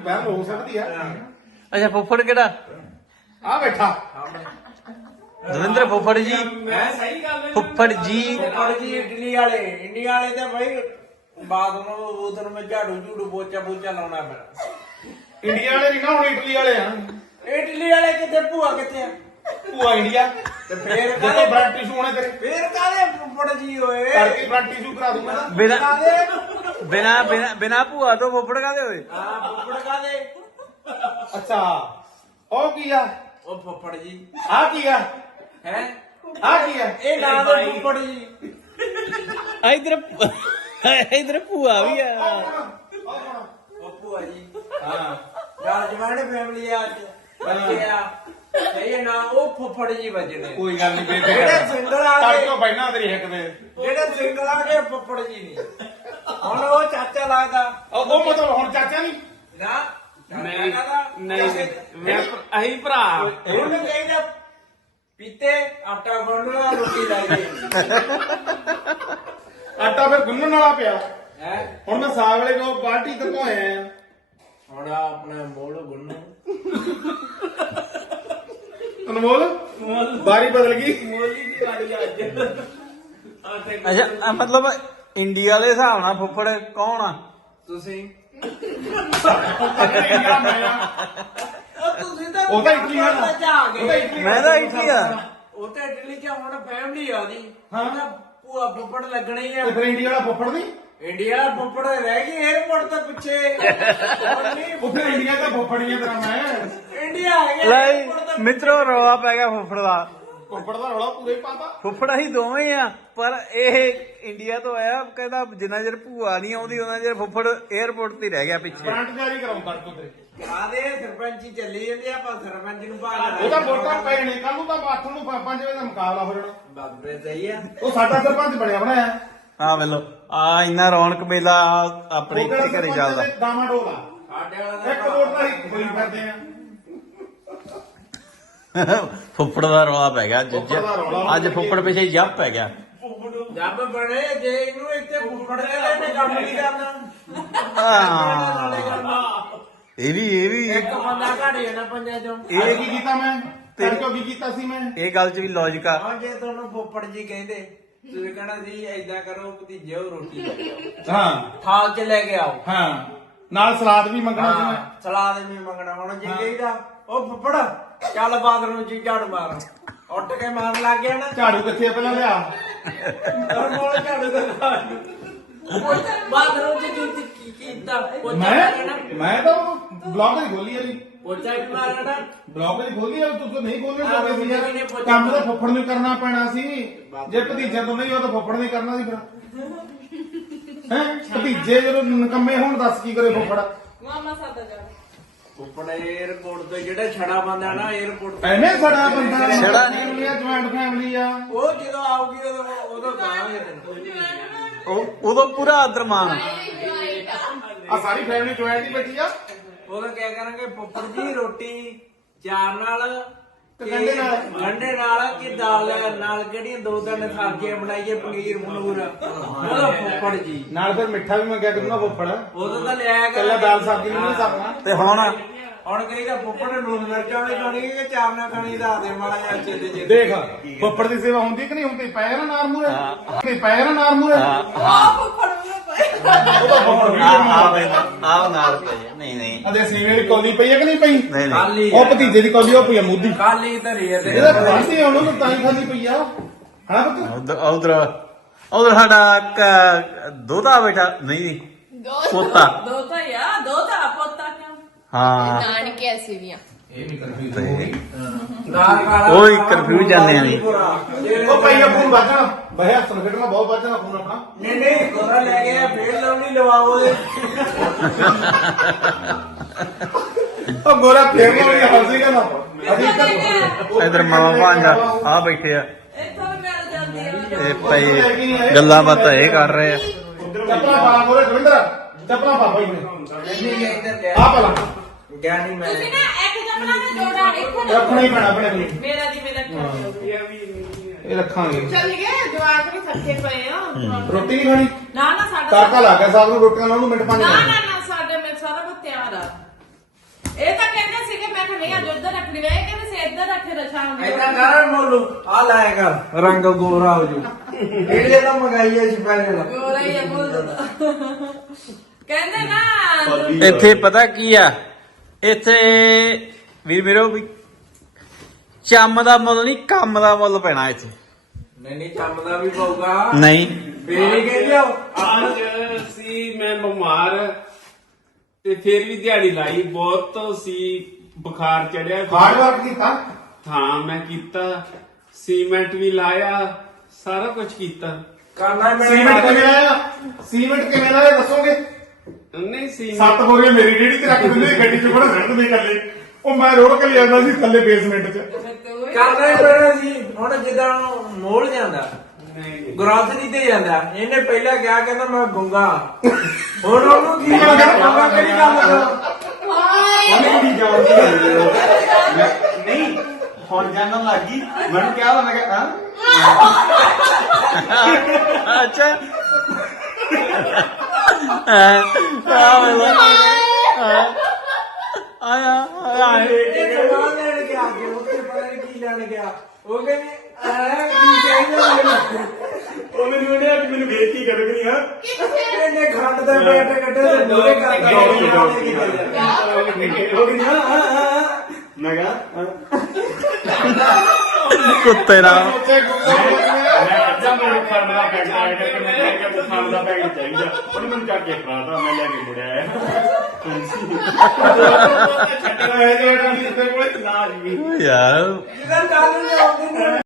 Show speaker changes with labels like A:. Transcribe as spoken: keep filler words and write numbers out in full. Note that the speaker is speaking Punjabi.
A: ਬਹਿਲ ਹੋ ਸਕਦੀ ਆ।
B: ਅੱਛਾ ਫੁੱਫੜ ਕਿਹੜਾ
A: ਆ ਬੈਠਾ
B: ਦਵਿੰਦਰ ਫੁੱਫੜ ਜੀ।
C: ਮੈਂ ਸਹੀ ਗੱਲ
B: ਫੁੱਫੜ ਜੀ
C: ਫੁੱਫੜ ਜੀ ਇਟਲੀ ਵਾਲੇ ਇੰਡੀਆ ਵਾਲੇ ਤੇ ਭਾਈ ਬਾਥਰੂਮ ਬੂਥਰ में ਝਾੜੂ ਝੂੜੂ ਪੋਚਾ ਪੋਚਾ ਲਾਉਣਾ ਪੈਣਾ।
A: ਇੰਡੀਆ ਵਾਲੇ ਨਹੀਂ ਨਾ ਹੁਣ ਇਟਲੀ ਵਾਲੇ ਆ।
C: ਇਟਲੀ ਵਾਲੇ ਕਿੱਥੇ ਭੂਆ ਕਿੱਥੇ ਆ?
A: ਭੂਆ ਇੰਡੀਆ
C: ਤੇ ਫੇਰ
A: ਦੇਖੋ
C: ਕਾਹਦੇ
A: ਬਲੱਡ ਟਿਸ਼ੂ ਹੋਣਾ ਤੇਰੇ
C: ਫੇਰ ਕਾਹਦੇ ਫੁੱਫੜ ਜੀ ਹੋਏ?
A: ਕਰਕੇ ਬਲੱਡ ਟਿਸ਼ੂ ਕਰਾ ਦੂੰਗਾ ਨਾ।
B: ਬਿਨਾ
C: ਕਾਹਦੇ
B: ਬਿਨਾ ਬਿਨਾ ਬਿਨਾ ਭੂਆ ਤੋਂ ਫੁੱਫੜ ਕਾਹਦੇ ਹੋਏ?
C: ਹਾਂ ਫੁੱਫੜ ਕਾਹਦੇ?
A: ਅੱਛਾ ਉਹ ਕੀ ਆ?
C: ਉਹ ਫੁੱਫੜ ਜੀ
A: ਆ ਕੀ ਆ?
C: ਹੈ
A: ਆ ਕੀ ਆ?
C: ਇਹ ਨਾਂ ਦੇ ਫੁੱਫੜ ਜੀ।
B: ਇਧਰ ਇਧਰ ਭੂਆ ਵੀ ਆ।
C: ਉਹ ਭੂਆ ਜੀ
A: ਹਾਂ
C: ਨਾਲ ਜਵਾਨ ਫੈਮਿਲੀ ਆ ਅੱਜ ਬੱਚੇ ਆ ਸਹੀ ਨਾ ਉਹ ਫੁੱਫੜ ਜੀ ਵੱਜਣੇ।
A: ਕੋਈ ਗੱਲ ਨਹੀਂ ਬੇਬੇ
C: ਜਿਹੜੇ ਸਿੰਗਲ ਆ
A: ਤੜ
C: ਗਏ
A: ਤੋਂ ਪਹਿਲਾਂ ਤੇਰੀ ਹਿੱਕ ਦੇ
C: ਜਿਹੜੇ ਸਿੰਗਲ ਆ ਗਏ ਫੁੱਫੜ ਜੀ ਨਹੀਂ। ਹੁਣ ਉਹ ਚਾਚਾ ਲੱਗਦਾ
A: ਉਹ ਉਹ ਮਤਲਬ ਹੁਣ ਚਾਚਾ ਨਹੀਂ
C: ਨਾ
D: ਨਹੀਂ
C: ਚਾਚਾ
D: ਨਹੀਂ ਮੈਂ ਅਹੀਂ ਭਰਾ
C: ਉਹਨੂੰ ਕਹਿੰਦਾ ਪੀਤੇ ਆਟਾ ਗੁੰਨਣਾ ਰੋਟੀ ਲਾਈਏ
A: ਆਟਾ ਫਿਰ ਗੁੰਨਣ ਵਾਲਾ ਪਿਆ।
C: ਹੈ।
A: ਹੁਣ ਮੈਂ ਸਾਗ ਵਾਲੇ ਕੋ ਬਾਲਟੀ ਤੇ ਧੋਇਆ ਆ।
C: ਹੁਣ ਆਪਣਾ ਮੋੜ ਗੁੰਨੋ
A: ਅਨਮੋਲ ਬਾਰੀ ਬਦਲ ਗਈ।
C: ਮੋਲੀ ਦੀ ਵਾਰੀ ਅੱਜ
B: ਅੱਛਾ ਆਹ ਮਤਲਬ ਇੰਡੀਆ ਦੇ ਹਿਸਾਬ ਨਾਲ ਫੁੱਫੜ ਕੌਣ ਆ?
C: ਤੁਸੀਂ
A: ਇੰਡੀਆ ਮੈਂ ਆ।
C: ਉਹ ਤੁਸੀਂ ਤਾਂ
A: ਉਹ ਤਾਂ ਇਟਲੀ ਆ ਨਾ।
C: ਜਾ
A: ਉਹ ਤਾਂ
C: ਗਏ
A: ਇਟਲੀ
B: ਮੈਂ ਤਾਂ ਇਟਲੀ ਆ।
C: ਉਹ ਤਾਂ ਇਟਲੀ ਚ ਹੁਣ ਫੈਮਿਲੀ ਆ ਉਹਦੀ
A: ਹਾਂ।
C: ਉਹਦਾ ਭੂਆ ਫੁੱਫੜ ਲੱਗਣੇ ਹੀ ਆ।
A: ਤੇ ਫਿਰ ਇੰਡੀਆ ਵਾਲਾ ਫੁੱਫੜ ਨਹੀਂ
C: ਇੰਡੀਆ ਵਾਲਾ ਫੁੱਫੜ ਰਹਿ ਗਈ 에어ਪੋਰਟ ਤੋਂ ਪਿੱਛੇ ਹੁਣ ਨਹੀਂ
A: ਉਹ ਫਿਰ ਇੰਡੀਆ ਦਾ ਫੁੱਫੜ ਨਹੀਂ ਤੇਰਾ ਮੈਂ।
C: ਇੰਡੀਆ ਹੈਗਾ
B: ਲੈ
C: airport ਤੋਂ
B: ਮਿੱਤਰੋ ਰੌਲਾ ਪੈ ਗਿਆ ਫੁੱਫੜ ਦਾ।
A: ਫੁੱਫੜ ਦਾ ਰੌਲਾ ਪੂਰੇ ਪਾਤਾ।
B: ਫੁੱਫੜ ਅਸੀਂ ਦੋਵੇਂ ਆ ਪਰ ਇਹ ਇੰਡੀਆ ਤੋਂ ਆਇਆ ਕਹਿੰਦਾ ਜਿੰਨਾ ਚਿਰ ਭੂਆ ਨਹੀਂ ਆਉਂਦੀ ਉਹਨਾਂ ਚਿਰ ਫੁੱਫੜ 에어ਪੋਰਟ ਤੇ ਹੀ ਰਹਿ ਗਿਆ ਪਿੱਛੇ।
A: ਵਾਰੰਟ ਜਾਰੀ ਕਰਾਉਂ ਕਰ ਤੂੰ ਤੇਰੇ।
C: ਆਦੇ ਸਰਪੰਚੀ ਚੱਲੀ ਜਾਂਦੀ ਆ ਆਪਾਂ ਸਰਪੰਚ ਨੂੰ
A: ਉਹ ਤਾਂ ਵੋਟਾਂ ਪੈਣੇ ਕੱਲ ਨੂੰ ਤਾਂ ਬਾਥ ਨੂੰ ਪੰਜ ਵਜੇ ਦਾ ਮੁਕਾਬਲਾ ਹੋ ਜਾਣਾ।
C: ਬਾਬਰੇ ਸਹੀ ਆ।
A: ਉਹ ਸਾਡਾ ਸਰਪੰਚ ਬਣਿਆ ਬਣਾਇਆ।
B: ਆ ਵੇਲੋ ਆ ਇੰਨਾ ਰੌਣਕ ਮੇਲਾ ਆਪਣੇ
A: ਉਹ ਕਿਹੜਾ
B: ਇੱਥੇ ਘਰੇ
A: ਸਰਪੰਚ
B: ਚੱਲਦਾ।
A: ਤੇ ਦਾਮਾ ਡੋਲਾ
C: ਸਾਡੇ ਵਾਲਾ
A: ਇੱਕ ਵੋਟ ਦਾ ਹੀ ਕੋਈ ਫਿਰਦੇ ਆ।
B: ਫੁੱਫੜ ਦਾ ਰੌਲਾ ਪੈ ਗਿਆ ਅੱਜ
A: ਫੁੱਫੜ ਦਾ ਰੌਲਾ।
B: ਅੱਜ ਫੁੱਫੜ ਪਿੱਛੇ ਜੱਪ ਪੈ ਗਿਆ।
C: ਜੱਬ ਬਣੇ ਜੇ ਇਹਨੂੰ ਇੱਥੇ ਫੁੱਫੜ ਦੇ ਲੈਣੇ ਕੰਮ ਨਹੀਂ ਕਰਨਾ। ਨਾਲੇ ਕਰਨਾ।
B: ਇਹ ਵੀ ਇਹ ਵੀ
C: ਇੱਕ ਬੰਦਾ ਘੜ ਜਾਣਾ ਪੰਜਾਂ ਚੋਂ।
A: ਇਹ ਕੀ ਕੀਤਾ ਮੈਂ ਤੇਰੇ ਕੋ ਕੀ ਕੀਤਾ ਸੀ ਮੈਂ?
B: ਇਹ ਗੱਲ 'ਚ ਵੀ ਲੌਜਿਕ ਆ।
C: ਹਾਂ ਜੇ ਤੁਹਾਨੂੰ ਫੁੱਫੜ ਜੀ ਕਹਿੰਦੇ ਤੁਸੀਂ ਕਹਿਣਾ ਸੀ ਏਦਾਂ ਕਰੋ ਭਤੀਜੇ ਉਹ ਰੋਟੀ ਲੈ ਕੇ ਆਓ
A: ਹਾਂ
C: ਥਾਲ 'ਚ ਲੈ ਕੇ ਆਓ।
A: ਹਾਂ ਨਾਲ ਸਲਾਦ ਵੀ ਮੰਗਣਾ ਸੀ ਮੈਂ।
C: ਹਾਂ ਸਲਾਦ ਵੀ ਮੰਗਣਾ ਹੁਣ ਜੇ ਕਹੀਦਾ ਉਹ ਫੁੱਫੜ ਚੱਲ ਬਾਥਰੂਮ 'ਚ ਝਾੜੂ ਮਾਰ ਉੱਠ ਕੇ ਮਾਰਨ ਲੱਗ ਗਿਆ ਨਾ।
A: ਝਾੜੂ ਕਿੱਥੇ ਆ ਪਹਿਲਾਂ ਲਿਆ।
C: ਹੁਣ ਕੋਲ ਝਾੜੂ ਦਾ ਬਾਥਰੂਮ 'ਚ ਤੂੰ ਕੀ ਕੀਤਾ ਪੋਚਾ
A: ਮੈਂ
C: ਮਾਰਨਾ
A: ਮੈਂ ਤਾਂ ਬਲੌਗ ਨਹੀਂ ਖੋਲੀ ਵਾਲੀ
C: ਪੋਚਾ ਵੀ ਮਾਰਨਾ।
A: ਬਲੌਗ ਨਹੀਂ ਖੋਲੀ ਵਾਲੀ ਤੂੰ ਤਾਂ ਨਹੀਂ ਖੋਲਣੇ
C: ਹਾਂ,
A: ਚਾਹਦੇ ਸੀ
C: ਮੰਮੀ ਨੇ
A: ਯਾਰ।
C: ਪੁੱਛਿਆ।
A: ਕੰਮ ਤਾਂ ਫੁੱਫੜ ਨੂੰ ਕਰਨਾ ਪੈਣਾ ਸੀ ਜੇ ਭਤੀਜੇ ਤੋਂ ਨਹੀਂ ਉਹ ਤਾਂ ਫੁੱਫੜ ਨੇ ਕਰਨਾ ਸੀ ਫਿਰ ਹੈ ਭਤੀਜੇ ਜਦੋਂ ਨਕੰਮੇ ਹੋਣ ਦੱਸ ਕੀ ਕਰੇ ਫੁੱਫੜ।
E: ਮਾਮਾ ਸਾਦਾ ਜਾ
C: ਫੁੱਫੜ 에어ਪੋਰਟ ਤੋਂ ਜਿਹੜਾ ਛੜਾ ਬੰਦਾ ਨਾ 에어ਪੋਰਟ ਤੋਂ
A: ਐਵੇਂ ਸਾਡਾ ਬੰਦਾ
B: ਛੜਾ
A: ਫੈਮਿਲੀ ਆ ਜੁਆਇੰਟ ਫੈਮਿਲੀ ਆ।
C: ਉਹ ਜਦੋਂ ਆਊਗੀ ਉਦੋਂ ਉਦੋਂ ਕਹਾਂਗੇ ਤੈਨੂੰ।
B: ਉਹ ਉਦੋਂ ਪੂਰਾ ਆਦਰ ਮਾਣ।
A: ਆ ਸਾਰੀ ਫੈਮਿਲੀ ਜੁਆਇੰਟ ਹੀ ਬੈਠੀ ਆ।
C: ਉਦੋਂ ਕਿਆ ਕਰਾਂਗੇ ਫੁੱਫੜ ਜੀ ਰੋਟੀ ਚਾਰ ਨਾਲ
A: ਤੇ ਗੰਢੇ ਨਾਲ।
C: ਗੰਢੇ ਨਾਲ ਕਿ ਦਾਲ ਨਾਲ ਕਿਹੜੀਆਂ ਦੋ ਤਿੰਨ ਸਬਜ਼ੀਆਂ ਬਣਾਈਏ ਪਨੀਰ ਪਨੂਰ ਉਹਦਾ ਫੁੱਫੜ ਜੀ
A: ਨਾਲ ਫਿਰ ਮਿੱਠਾ ਵੀ ਮੰਗਿਆ ਕਰੂੰਗਾ ਫੁੱਫੜ।
C: ਉਦੋਂ ਤਾਂ ਲਿਆ
A: ਕੱਲਾ ਦਾਲ ਸਬਜ਼ੀ ਨਹੀਂ ਸਰਨਾ।
B: ਤੇ ਹੁਣ
C: ਹੁਣ ਕਹੀਦਾ ਫੁੱਫੜ ਨੂੰ ਲੂਣ ਮਿਰਚਾਂ ਵਾਲੀ ਖਾਣੀ ਕਿ ਚਾਰ ਨਾਲ ਖਾਣੀ ਦਾ ਦੇ ਮਾੜਾ ਜਿਹਾ ਚੇਤੇ ਚੇਤੇ।
A: ਦੇਖ ਫੁੱਫੜ ਦੀ ਸੇਵਾ ਹੁੰਦੀ ਕਿ ਨਹੀਂ ਹੁੰਦੀ? ਪੈ ਨਾ ਨਾਰ ਮੂਰੇ ਨਹੀਂ ਪੈ ਨਾ ਨਾਰ ਮੂਰੇ
E: ਆਹ ਫੜੂਗਾ ਪਏ
A: ਉਹਦਾ ਫੁੱਫੜ ਵੀ
B: ਆ ਆ ਵੇ ਆ ਨਾਲ ਪਏ। ਨਹੀਂ ਨਹੀਂ
A: ਅਦੇ ਸੀਵੇਂ ਦੀ ਕੌਲੀ ਪਈ ਹੈ ਕਿ ਨਹੀਂ ਪਈ?
B: ਨਹੀਂ ਨਹੀਂ
C: ਖਾਲੀ
A: ਉਹ ਭਤੀਜੇ ਦੀ ਕੌਲੀ ਉਹ ਪਈ ਆ ਮੂਦੀ।
C: ਖਾਲੀ ਧਰੀ ਆ ਤੇ
A: ਇਹਦਾ ਖਾਂਦੀ ਆ ਉਹਨੂੰ ਤਾਂ ਹੀ ਖਾਲੀ ਪਈ ਆ ਹਾਂ ਪੁੱਤ।
B: ਉਧਰ ਉਧਰ ਉਧਰ ਸਾਡਾ ਇੱਕ ਦੋਤਾ ਬੇਟਾ ਨਹੀਂ ਪੋਤਾ।
E: ਦੋਤਾ ਯਾ ਦੋਤਾ ਪੋਤਾ ਕਿਉਂ
B: ਹਾਂ
E: ਨਾਨਕੇ ਐਸੀ ਵੀ ਆ
A: ਇਹ ਵੀ ਕਨਫਿਊਜ਼ ਹੋ ਗਈ।
C: ਨਾਲ ਕਾਲਾ
B: ਉਹੀ confuse ਜਾਂਦੇ ਆ ਵੀ।
A: ਉਹ ਪਈ ਆ ਫੋਨ ਵੱਜਣਾ ਬਹਿਆ ਸੁਣ ਖੇਡਣਾ ਬਹੁਤ ਵੱਜਣਾ ਫੋਨ ਆਪਣਾ।
C: ਨਹੀਂ ਨਹੀਂ ਗੋਰਾ ਲੈ ਗਿਆ ਫੇਰ ਲਵਲੀ ਲਵਾਓ ਦੇ।
A: ਉਹ ਗੋਰਾ ਫੇਰ ਨੂੰ ਨਹੀਂ ਹੱਸੇਗਾ ਨਾ ਅਸੀਂ
B: ਇਧਰ ਮਾਮਾ ਭਾਂਜਾ ਆ ਬੈਠੇ ਆ
E: ਇੱਥੋਂ ਵੀ ਮਿਲ ਜਾਂਦੀ ਆ
B: ਤੇ ਪਏ ਗੱਲਾਂ ਬਾਤਾਂ ਇਹ ਕਰ ਰਹੇ ਆ।
A: ਚੱਪਲਾਂ ਪਾ ਗੋਰੇ ਦਵਿੰਦਰ ਚੱਪਲਾਂ ਪਾ ਬਾਈ ਨੇ
C: ਨਹੀਂ ਗਿਆ ਇੱਧਰ ਗਿਆ
A: ਆ ਪਲਾ
C: ਗਿਆ ਨਹੀਂ ਮੈਂ
E: ਤੁਸੀਂ ਨਾ ਇੱਕ ਜਪਲਾ ਦਾ ਜੋੜਾ ਇੱਥੇ
A: ਰੱਖਣਾ ਹੀ ਪੈਣਾ ਆਪਣੇ ਕੋਲ।
E: ਮੇਰਾ ਜੀ ਮੇਰਾ
A: ਇਹ ਰੱਖਾਂਗੇ।
E: ਚੱਲ ਗਏ ਜਵਾਕ ਵੀ ਥੱਕੇ ਪਏ ਆ
A: ਰੋਟੀ ਨਹੀਂ ਖਾਣੀ?
E: ਨਾ ਨਾ ਸਾਡਾ
A: ਤੜਕਾ ਲਾ ਕੇ ਸਾਹਿਬ ਨੂੰ ਰੋਟੀਆਂ ਲਾਉਣ ਨੂੰ ਮਿੰਟ ਪੰਜ
E: ਨਾ
A: ਲੱਗਣੇ।
E: ਨਾ ਨਾ ਸਾਡੇ ਮੇਰੇ ਸਾਰਾ ਕੁਝ ਤਿਆਰ ਆ ਇਹ ਤਾਂ ਕਹਿੰਦੇ ਸੀਗੇ ਮੈਂ ਕਿਹਾ ਨਹੀਂ ਅੱਜ ਉੱਧਰ ਰੱਖਣੀ ਵੇ ਇਹ ਕਹਿੰਦੇ ਸੀ ਇੱਧਰ ਰੱਖੇ ਰਛਾਉਂਗੇ
C: ਐਦਾਂ ਕਰ ਮੋਲੂ ਆ ਲਾਇਆ ਕਰ ਰੰਗ ਗੋਰਾ ਹੋ ਜੂ ਇਹਦੇ ਤਾਂ ਮੰਗਾਈ ਐ ਸਪੈਸ਼ਲ
E: ਗੋਰਾ ਹੀ ਆ ਬੋਲ ਕਹਿੰਦੇ ਨਾ
B: ਇੱਥੇ ਪਤਾ ਕੀ ਆ ਇੱਥੇ ਵੀਰ ਮੇਰੋ ਵੀ ਚੰਮ ਦਾ ਮੁੱਲ ਨਹੀਂ ਕੰਮ ਦਾ ਮੁੱਲ ਪੈਣਾ ਇੱਥੇ
C: ਨਹੀਂ ਨਹੀਂ ਕੰਮ ਦਾ ਵੀ ਪਊਗਾ
B: ਨਹੀਂ
C: ਫੇਰ ਹੀ ਕਹਿੰਦੇ ਹੋ
D: ਅੱਜ ਸੀ ਮੈਂ ਬਿਮਾਰ ਤੇ ਫਿਰ ਵੀ ਦਿਹਾੜੀ ਲਾਈ ਬਹੁਤ ਸੀ ਬੁਖਾਰ ਚੜਿਆ
A: ਹਾਰਡ ਵਰਕ ਕੀਤਾ
D: ਹਾਂ ਮੈਂ ਕੀਤਾ ਸੀਮੈਂਟ ਵੀ ਲਾਇਆ ਸਾਰਾ ਕੁਝ ਕੀਤਾ
C: ਕਰਨਾ ਮੈਂ
A: ਸੀਮੈਂਟ ਕਿਵੇਂ ਲਾਇਆ ਸੀਮੈਂਟ ਕਿਵੇਂ ਲਾਇਆ ਦੱਸੋਗੇ
D: ਨਹੀਂ ਸੀ
A: ਸੱਤ ਬੋਰੀਆਂ ਮੇਰੀ ਰੇੜੀ ਤੇ ਰੱਖ ਦਿੰਦੇ ਗੱਡੀ 'ਚ ਬੜਾ ਰਹਿਣ ਦਿੰਦੇ ਇਕੱਲੇ ਉਹ ਮੈਂ ਰੋੜ ਕੇ ਲਿਆਉਂਦਾ ਸੀ ਥੱਲੇ ਬੇਸਮੈਂਟ 'ਚ
C: ਕਰਨਾ ਹੀ ਪੈਣਾ ਸੀ ਹੁਣ ਜਿੱਦਾਂ ਮੋੜ ਜਾਂਦਾ
D: ਨਹੀਂ
C: ਗ੍ਰੋਸਰੀ ਤੇ ਜਾਂਦਾ ਇਹਨੇ ਪਹਿਲਾਂ ਕਿਹਾ ਕਹਿੰਦਾ ਮੈਂ ਗੁੰਗਾ ਹੁਣ ਉਹਨੂੰ ਕੀ ਕਹਿੰਦਾ ਗੁੰਗਾ ਕਿਹੜੀ ਗੱਲ ਦਾ
B: ਉਹਨੇ ਕੁੜੀ ਜਾਣਦੀ ਹੈ ਨਹੀਂ ਹੁਣ ਜਾਣਨ ਲੱਗੀ ਮੈਨੂੰ ਕਿਹਾ ਮੈਂ ਕਿਹਾ ਹਾਂ ਅੱਛਾ ਆ ਆਇਆ ਆਇਆ
C: ਇਹ ਸਮਾਨ ਲੈਣ ਗਿਆ ਕਿ ਉੱਥੇ ਪਤਾ ਨਹੀਂ ਕੀ ਲੈਣ ਗਿਆ ਉਹ ਕਹਿੰਦੀ ਐ ਕੀ ਕਹਿੰਦਾ ਮੈਨੂੰ
A: ਉਹ ਮੈਨੂੰ ਇਹਨੇ ਅੱਜ ਮੈਨੂੰ ਬੇਇੱਜ਼ਤੀ ਕਰ ਗਈ ਹਾਂ
C: ਇਹਨੇ ਖੰਡ ਦੇ ਬੈਠੇ ਕੱਢੇ ਤੇ ਦੋਰੇ ਕਰਦਾ
A: ਹੋ ਗਈ ਹਾਂ ਹਾਂ ਹਾਂ ਮੈਂ ਕਿਹਾ
B: ਕੁੱਤੇ ਨਾਲ
A: ਉੱਥੇ ਗੁੱਸਾ ਹੋ ਗਿਆ
F: ਮੈਂ ਅੱਧਾ ਮੈਨੂੰ ਖੰਡ ਦਾ ਪੈਕਟ ਆਇਆ ਕਿ ਮੈਂ ਕਿਹਾ ਕਿ ਖੰਡ ਦਾ ਪੈਕਟ ਚਾਹੀਦਾ ਉਹਨੇ ਮੈਨੂੰ ਚੱਕ ਕੇ ਫੜਾਤਾ ਮੈਂ ਲੈ ਕੇ ਮੁੜਿਆ ਆਇਆ
A: ਛੱਡ ਰਿਹਾ ਜਿਹੜਾ ਨਹੀਂ ਤੇ ਕੋਲੇ
B: ਯਾਰ
C: ਜਿਹਦਾ ਚੱਲ ਨਹੀਂ ਆਉਂਦੀ